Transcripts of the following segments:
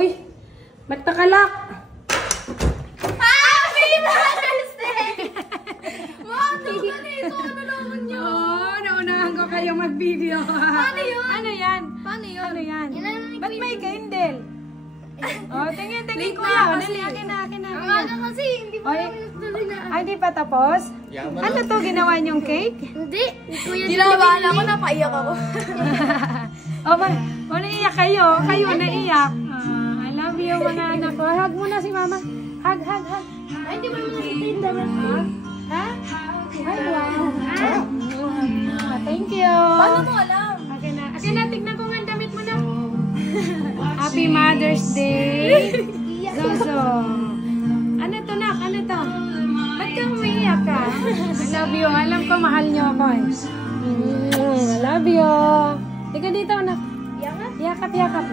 Uy, ba't nakalak? Happy Mother's Day! Wow, ganito. Ano naman yun? Oo, naunahan ko kayong mag-video. Paano yun? Ano yan? Paano yun? Ano yan? Ba't may candle? Oh, tingin Late kuya. na Dali, kasi. akin na. Ang aga kasi, hindi pa Oy. namin tuloy na. Ay, di pa tapos? Ano to, ginawa niyong cake? Hindi. Kuya, Ginabahan ako, napaiyak ako. O ba, naiyak kayo. Kayo naiyak. I love you, mga anak ko. Hug muna si mama. Hug. Ay, hindi mo naman nasitinda ba? Ha? Ay, wow. Thank you. Paano mo alam? Akin na, tignan ko nga ang damit mo na. Happy Mother's Day. Zozo. Ano to, nak? Ano to? Ba't ka umiiyak ka? I love you. Alam ko, mahal niyo ako eh. I love you. Tiga dito, nak. Yakap.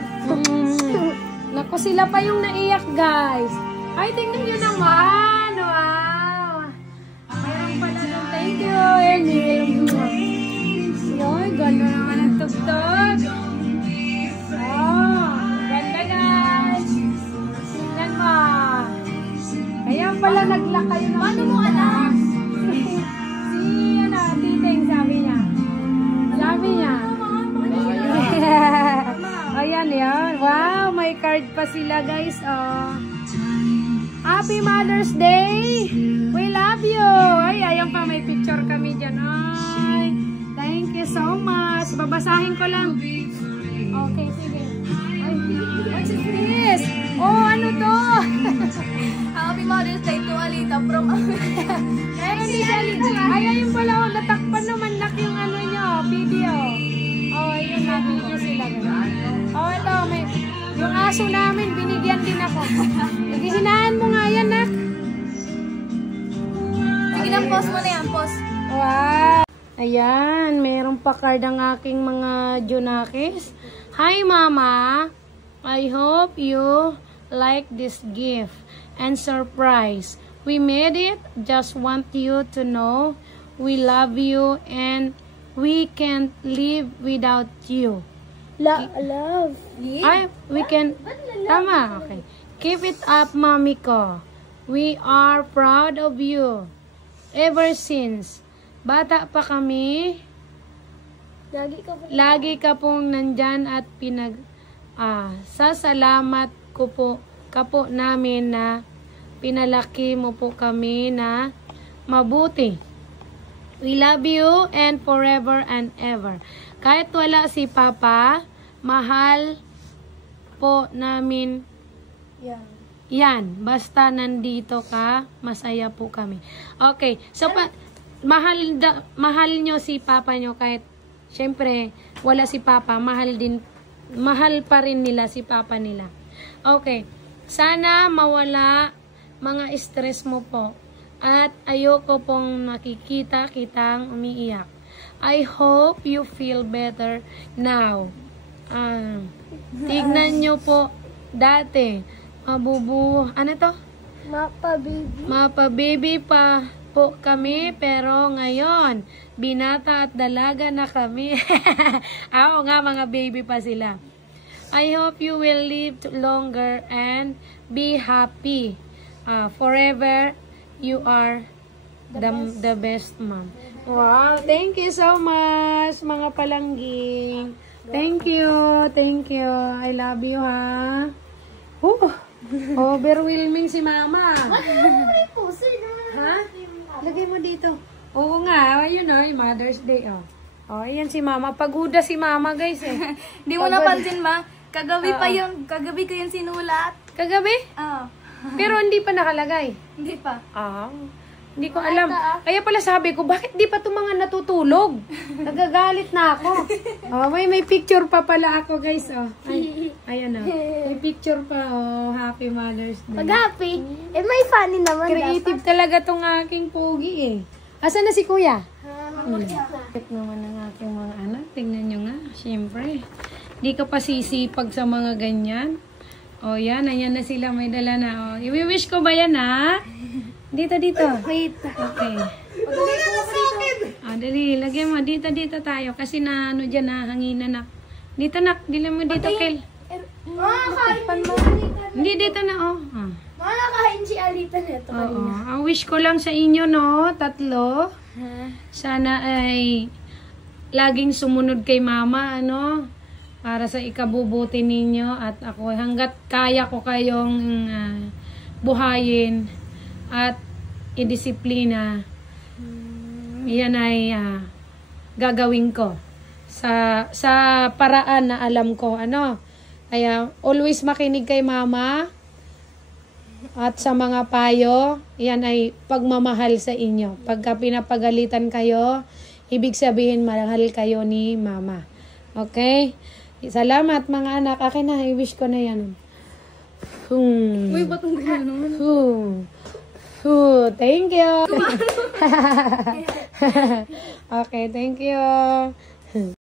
Naku, sila pa yung naiyak, guys. Ay, tingnan nyo naman. Wow. Mayroon pala doon. Thank you, Emil. Yoy, ganda naman ang tugtog. Oh, ganda, guys. Tingnan mo. Kaya pala nag-lock kayo ng... Paano mo alam? Titing, sabi niya. Ayan, yan. Wow, may card pa sila, guys. Oh. Happy Mother's Day! We love you! Ay, ayan pa, may picture kami dyan. Ay, thank you so much. Babasahin ko lang. Okay, sige. Ay, what's this? Oh, ano to? Happy Mother's Day to Alita from America. Ay, ayun pala, oh, natakpan naman nak yung ano nyo, video. Oh, ayun na, video sila. Oh, ito, yung aso namin, binigyan din ako. Naghihinaan mo nga yan, nak. Sige na, post mo na yan, post. Wow! Ayan, mayroon pa card ang aking mga Junakis. Hi, Mama! I hope you like this gift and surprise. We made it. Just want you to know we love you and we can't live without you. Love. Ay, we can... Tama, okay. Keep it up, Mami ko. We are proud of you. Ever since bata pa kami, lagi ka pong nandyan at sasalamat ko po namin na pinalaki mo po kami na mabuti. We love you and forever and ever. Kahit wala si Papa, mahal po namin yan. Basta nandito ka, masaya po kami. Okay. So, mahal nyo si Papa nyo kahit, syempre, wala si Papa, mahal pa rin nila si Papa nila. Okay. Sana mawala mga stress mo po. At ayoko pong nakikita kitang umiiyak. I hope you feel better now. Tignan nyo po dati. Ano to? Mapa baby pa po kami, pero ngayon, binata at dalaga na kami. Oo nga, mga baby pa sila. I hope you will live longer and be happy. Forever, you are the best mom. Wow, thank you so much, mga palangging. Thank you. I love you, ha? Overwhelming si Mama. Ha? Lagay mo dito. Oo nga, ayun o, Mother's Day, oh. Oh, ayan si Mama. Paguda si Mama, guys, eh. Hindi mo napansin, ma? Kagabi ko yung sinulat. Kagabi? Oo. Pero hindi pa nakalagay. Hindi pa. Hindi ko alam. Kaya pala sabi ko, bakit di pa itong mga natutulog? Nagagalit na ako. May picture pa pala ako, guys. Ayan o. May picture pa. Happy Mother's Day. Pag-happy. May funny naman. Creative talaga tong aking pogi eh. Asan na si Kuya? Bakit naman ang aking mga anak? Tingnan nyo nga. Siyempre. Di ka pa sisipag sa mga ganyan. Yan. Ayan na sila. May dala na. I-wish ko ba yan, ha? Dito. Wait. Okay. Dali. Lagyan mo. Dito tayo. Kasi na, dyan na, hanginan na. Dito, nak. Dili mo dito, Kel. Makakain si Alitan. Hindi, dito na, oh. Ah. Makakain si Alitan ito Oo. kanina. Ang wish ko lang sa inyo, no, tatlo. Ha? Sana ay laging sumunod kay mama, ano, para sa ikabubuti ninyo at ako hanggat kaya ko kayong buhayin at idisiplina. Yan ay gagawin ko sa paraan na alam ko, ano. Kaya always makinig kay mama. At sa mga payo, yan ay pagmamahal sa inyo. Pagka pinapagalitan kayo, ibig sabihin mahal kayo ni mama. Okay? Salamat mga anak. Akin na, i-wish ko na yan. Uy, ba't ang gano'n? Thank you. Okay, thank you.